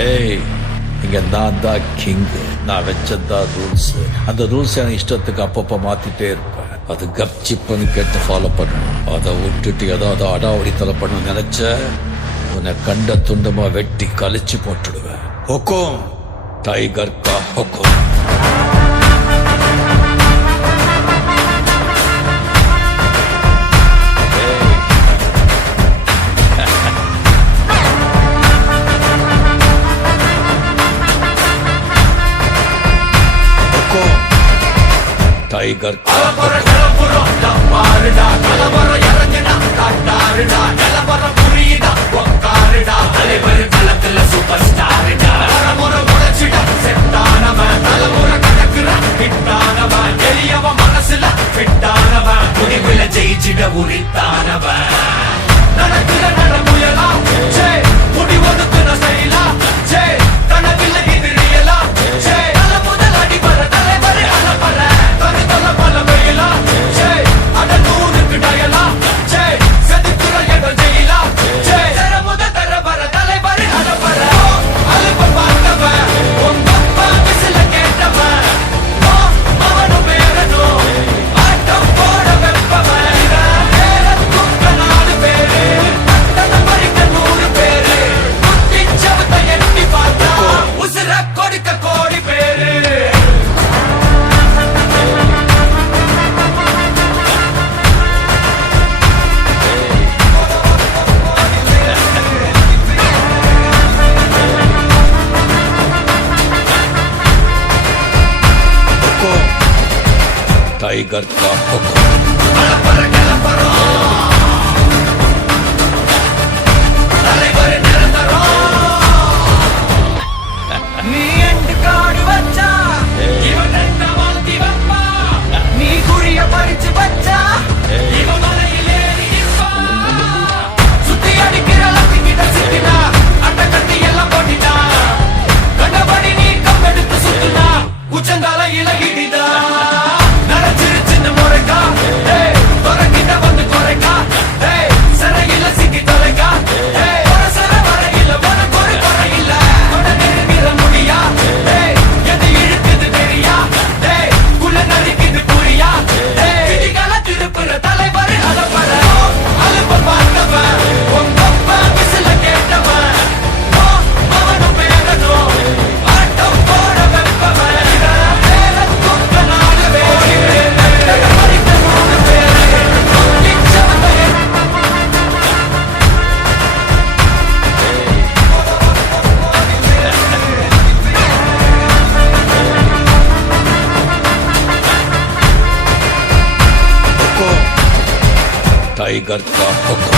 ஏய், இங்க நான் தான் கிங். நான் வச்சதான் ரூல்ஸ். அந்த ரூல்ஸ் எனக்கு இஷ்டத்துக்கு அப்பப்ப மாத்திட்டே இருப்பேன். அது கப்சிப்புன்னு கேட்டு ஃபாலோ பண்ணணும். அதை விட்டுட்டு ஏதாவது அடாவடித்தலை பண்ண நினைச்ச உன்னை கண்ட துண்டமா வெட்டி கழிச்சு போட்டுடுவேன். ஹொக்கும், டைகர் கா ஹொக்கும். டைகர் சூப்பர் ஸ்டார்டா செட்டானவன் தலைமுறை கடக்குறான் ஹிட்டானவன் எளியவன் மனசுல ஃபிட்டானவன் முடிவுல ஜெயிச்சிட உரித்தானவன் நடக்குற நடமுயலா முடிவதுக்கு நான் செய்யலா கனவில்ல இது ரியலா நல்ல முதல் அடிபர தலைவரை அலப்பற தனி தொல்ல பல வெயிலா அட நூறுக்கு டயலா செதுக்குற எதோ ஜெயிலா முத தர வர தலைவரை அலப்பற அலுப்ப பார்த்தவன் உங்க அப்பா விசில கேட்டவன் அவனும் பேரனும் ஆட்டம் போட வெப்பவன் பேரத்துக்க 4 பேரு பட்டண மறிக்க 100 பேரு குட்டிச்சவத்தை எட்டி பார்த்தா உசுர கொடுக்க கோடி பேரு டைகர் கா ஹொக்கும். நீ எண்டு காடு வச்சா இவன் என்ன மாத்தி வைப்பா நீ குழிய பறிச்சு வச்சா இவன் மலையிலே நிற்பா சுத்தி அடிக்கிற லத்திக்கிட்ட சித்தினா அட்ட கட்டி எல்லாம் போட்டினா கண்டபடி நீ கம்பெடுத்து சுத்துனா உச்சங்கால இலகிடிதா நரைச்சிருச்சுன்னு முறைக்கா துறக்கிட்ட வந்து குறைக்கா சிறையில சிக்கி தொலைக்கா சர வரையில உனக்கு ஒரு குறையில்ல தொட நெருங்கிற முடியா எது இழுக்குது தெரியா குள்ள நறுக்குது புரியா விதிகளை திருப்புற தலைவர் அலப்பற அலுப்ப பார்த்தவன் உங்க அப்பா விசில கேட்டவன் அவனும் பேரனும் ஆட்டம் போட வெப்பவன் பேரத்துக்க 4 பேரு மறிக்க 100 பேரு குட்டிச்சவத்தை டைகர் கா ஹொக்கும்.